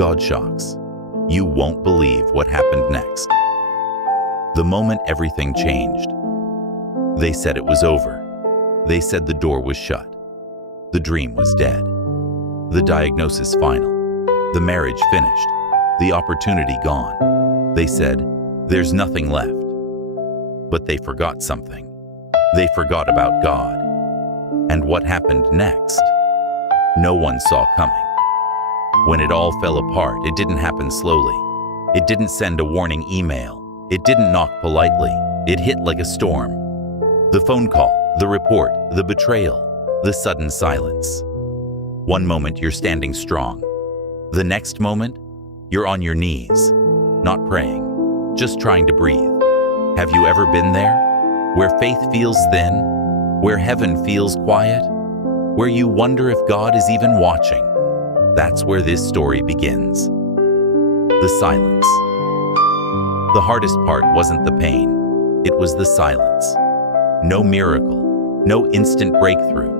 God shocks. You won't believe what happened next. The moment everything changed. They said it was over. They said the door was shut. The dream was dead. The diagnosis final. The marriage finished. The opportunity gone. They said, there's nothing left. But they forgot something. They forgot about God. And what happened next? No one saw coming. When it all fell apart, it didn't happen slowly. It didn't send a warning email. It didn't knock politely. It hit like a storm. The phone call, the report, the betrayal, the sudden silence. One moment you're standing strong. The next moment, you're on your knees, not praying, just trying to breathe. Have you ever been there? Where faith feels thin, where heaven feels quiet, where you wonder if God is even watching. That's where this story begins. The silence. The hardest part wasn't the pain, it was the silence. No miracle, no instant breakthrough,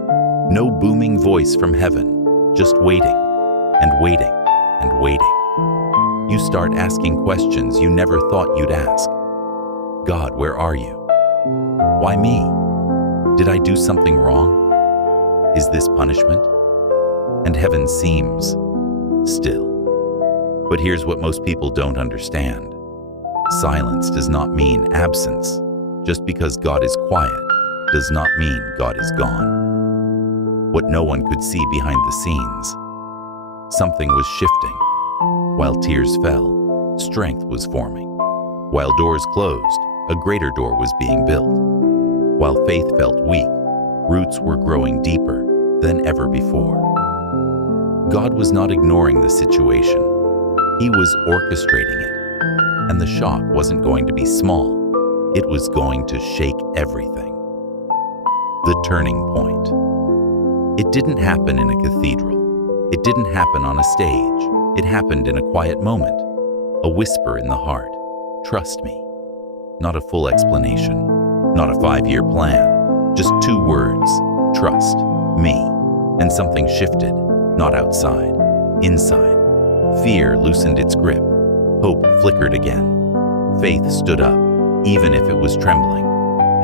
no booming voice from heaven, just waiting and waiting and waiting. You start asking questions you never thought you'd ask. God, where are you? Why me? Did I do something wrong? Is this punishment? And heaven seems still. But here's what most people don't understand. Silence does not mean absence. Just because God is quiet does not mean God is gone. What no one could see behind the scenes. Something was shifting. While tears fell, strength was forming. While doors closed, a greater door was being built. While faith felt weak, roots were growing deeper than ever before. God was not ignoring the situation. He was orchestrating it. And the shock wasn't going to be small. It was going to shake everything. The turning point. It didn't happen in a cathedral. It didn't happen on a stage. It happened in a quiet moment. A whisper in the heart. Trust me. Not a full explanation. Not a 5-year plan. Just 2 words. Trust me. And something shifted. Not outside. Inside. Fear loosened its grip. Hope flickered again. Faith stood up, even if it was trembling.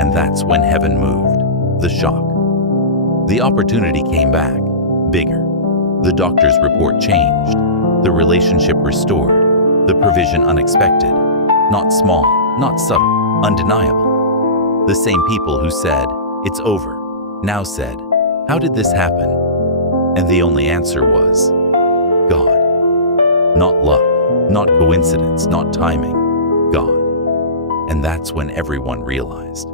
And that's when heaven moved. The shock. The opportunity came back. Bigger. The doctor's report changed. The relationship restored. The provision unexpected. Not small, not subtle, undeniable. The same people who said, it's over, now said, how did this happen? And the only answer was, God. Not luck, not coincidence, not timing, God. And that's when everyone realized.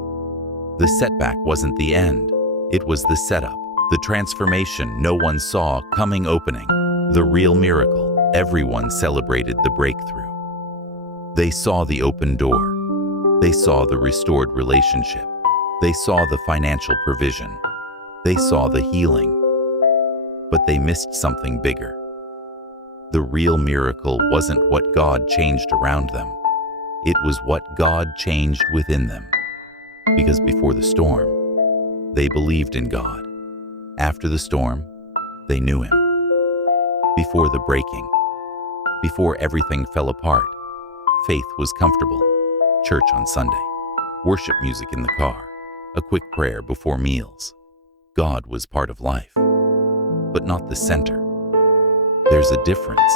The setback wasn't the end. It was the setup, the transformation no one saw coming opening, the real miracle. Everyone celebrated the breakthrough. They saw the open door. They saw the restored relationship. They saw the financial provision. They saw the healing. But they missed something bigger. The real miracle wasn't what God changed around them. It was what God changed within them. Because before the storm, they believed in God. After the storm, they knew Him. Before the breaking, before everything fell apart, faith was comfortable. Church on Sunday, worship music in the car, a quick prayer before meals. God was part of life, but not the center. There's a difference.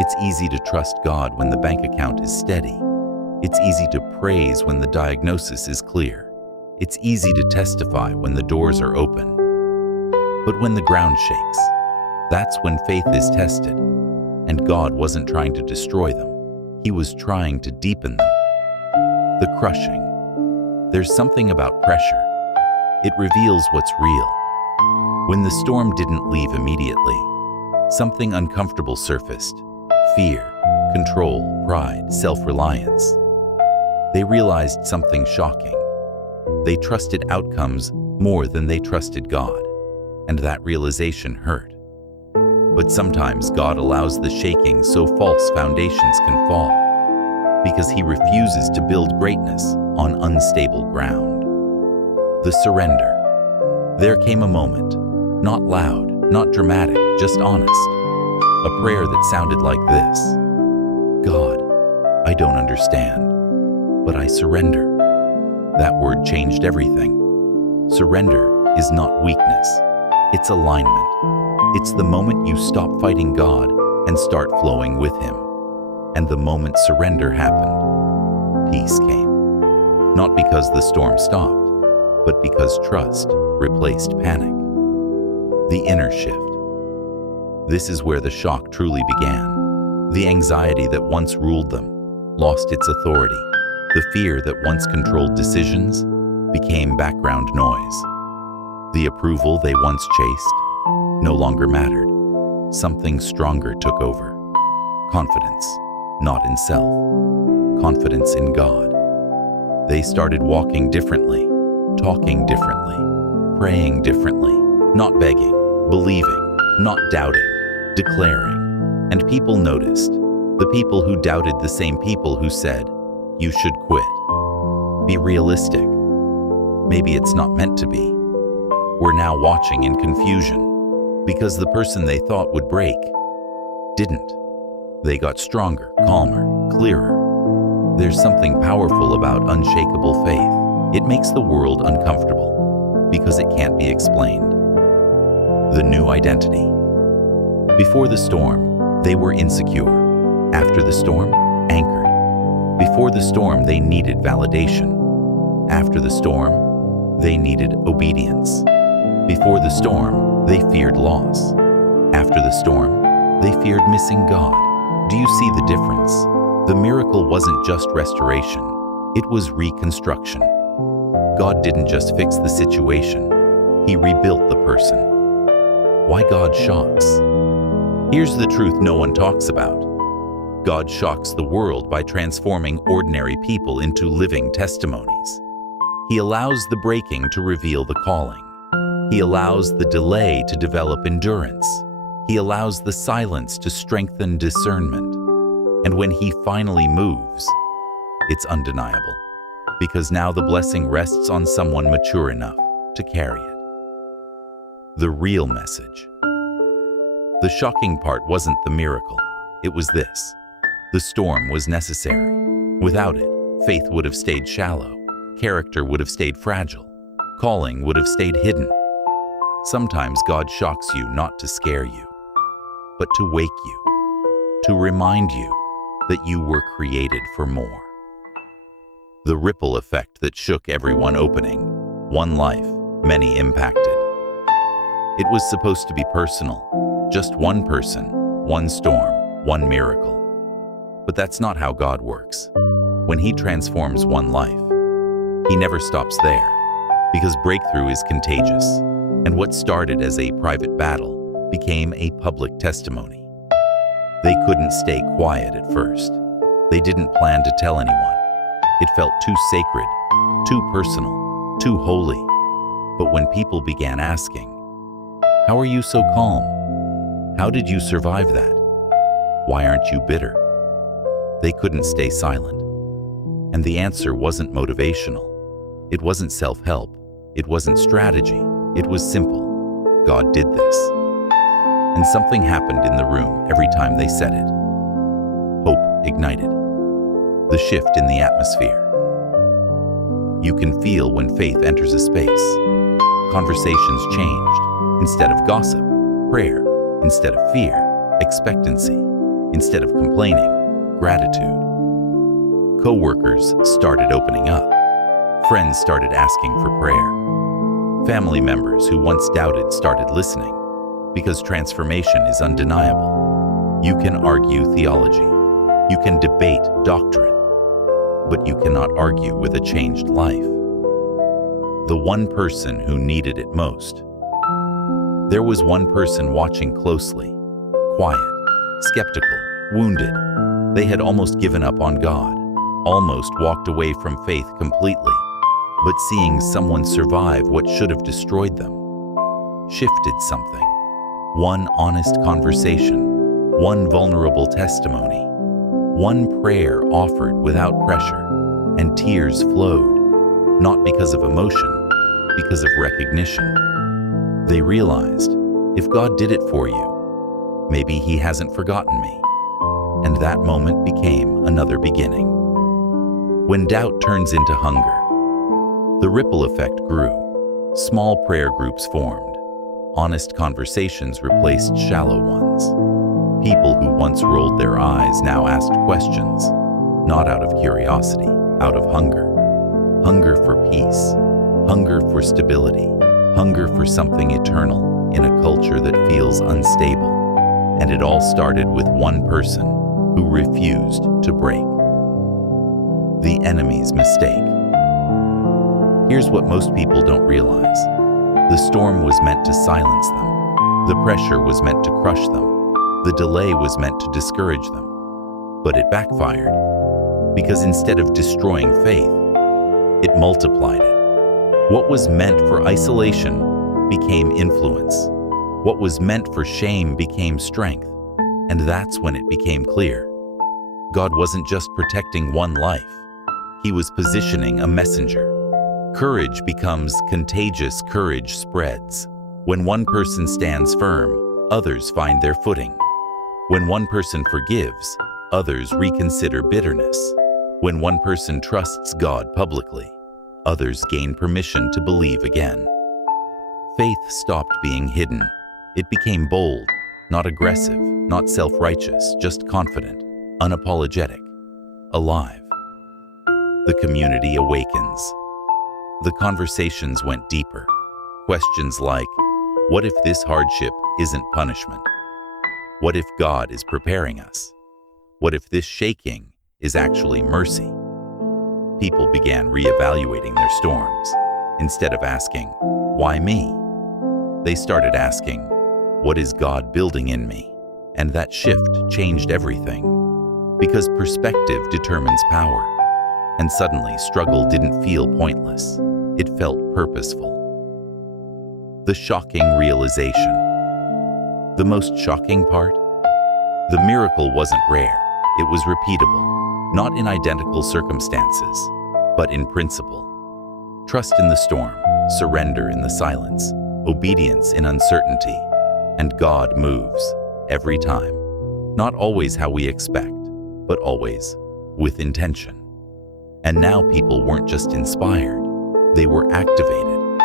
It's easy to trust God when the bank account is steady. It's easy to praise when the diagnosis is clear. It's easy to testify when the doors are open. But when the ground shakes, that's when faith is tested. And God wasn't trying to destroy them. He was trying to deepen them. The crushing. There's something about pressure. It reveals what's real. When the storm didn't leave immediately, something uncomfortable surfaced. Fear, control, pride, self-reliance. They realized something shocking. They trusted outcomes more than they trusted God, and that realization hurt. But sometimes God allows the shaking so false foundations can fall, because He refuses to build greatness on unstable ground. The surrender. There came a moment, not loud, not dramatic, just honest. a prayer that sounded like this: God, I don't understand, but I surrender. That word changed everything. Surrender is not weakness, it's alignment. It's the moment you stop fighting God and start flowing with Him. And the moment surrender happened, peace came. Not because the storm stopped, but because trust replaced panic. The inner shift. This is where the shock truly began. The anxiety that once ruled them lost its authority. The fear that once controlled decisions became background noise. The approval they once chased no longer mattered. Something stronger took over. Confidence, not in self. Confidence in God. They started walking differently, talking differently, praying differently, not begging, believing, not doubting, declaring. And people noticed. The people who doubted the same people who said, "You should quit." Be realistic. Maybe it's not meant to be. We're now watching in confusion because the person they thought would break didn't. They got stronger, calmer, clearer. There's something powerful about unshakable faith. It makes the world uncomfortable because it can't be explained. The new identity. Before the storm, they were insecure. After the storm, anchored. Before the storm, they needed validation. After the storm, they needed obedience. Before the storm, they feared loss. After the storm, they feared missing God. Do you see the difference? The miracle wasn't just restoration, it was reconstruction. God didn't just fix the situation, He rebuilt the person. Why God shocks? Here's the truth no one talks about. God shocks the world by transforming ordinary people into living testimonies. He allows the breaking to reveal the calling. He allows the delay to develop endurance. He allows the silence to strengthen discernment. And when He finally moves, it's undeniable, because now the blessing rests on someone mature enough to carry it. The real message. The shocking part wasn't the miracle, it was this. The storm was necessary. Without it, faith would have stayed shallow, character would have stayed fragile, calling would have stayed hidden. Sometimes God shocks you not to scare you, but to wake you, to remind you that you were created for more. The ripple effect that shook everyone opening. One life, many impacted. It was supposed to be personal. Just one person, one storm, one miracle. But that's not how God works. When He transforms one life, He never stops there, because breakthrough is contagious, and what started as a private battle became a public testimony. They couldn't stay quiet at first. They didn't plan to tell anyone. It felt too sacred, too personal, too holy. But when people began asking, "How are you so calm? How did you survive that? Why aren't you bitter?" They couldn't stay silent. And the answer wasn't motivational. It wasn't self-help. It wasn't strategy. It was simple. God did this. And something happened in the room every time they said it. Hope ignited. The shift in the atmosphere. You can feel when faith enters a space. Conversations changed. Instead of gossip, prayer. Instead of fear, expectancy. Instead of complaining, gratitude. Co-workers started opening up. Friends started asking for prayer. Family members who once doubted started listening, because transformation is undeniable. You can argue theology. You can debate doctrine. But you cannot argue with a changed life. The one person who needed it most. There was one person watching closely, quiet, skeptical, wounded. They had almost given up on God, almost walked away from faith completely. But seeing someone survive what should have destroyed them shifted something. One honest conversation, one vulnerable testimony, one prayer offered without pressure, and tears flowed, not because of emotion, because of recognition. They realized, if God did it for you, Maybe he hasn't forgotten me. And that moment became another beginning. When doubt turns into hunger, the ripple effect grew. Small prayer groups formed. Honest conversations replaced shallow ones. People who once rolled their eyes now asked questions, not out of curiosity, out of hunger. Hunger for peace, hunger for stability, hunger for something eternal in a culture that feels unstable. And it all started with one person who refused to break. The enemy's mistake. Here's what most people don't realize. The storm was meant to silence them. The pressure was meant to crush them. The delay was meant to discourage them. But it backfired, because instead of destroying faith, it multiplied it. What was meant for isolation became influence. What was meant for shame became strength. And that's when it became clear. God wasn't just protecting one life. He was positioning a messenger. Courage becomes contagious. Courage spreads. When one person stands firm, others find their footing. When one person forgives, others reconsider bitterness. When one person trusts God publicly, others gain permission to believe again. Faith stopped being hidden. It became bold, not aggressive, not self-righteous, just confident, unapologetic, alive. The community awakens. The conversations went deeper. Questions like, what if this hardship isn't punishment? What if God is preparing us? What if this shaking is actually mercy? People began reevaluating their storms. Instead of asking, why me? They started asking, what is God building in me? And that shift changed everything. Because perspective determines power. And suddenly, struggle didn't feel pointless. It felt purposeful. The shocking realization. The most shocking part? The miracle wasn't rare. It was repeatable, not in identical circumstances, but in principle. Trust in the storm, surrender in the silence, obedience in uncertainty, and God moves every time. Not always how we expect, but always with intention. And now people weren't just inspired, they were activated,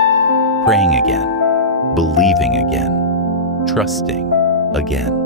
praying again, believing again, trusting again.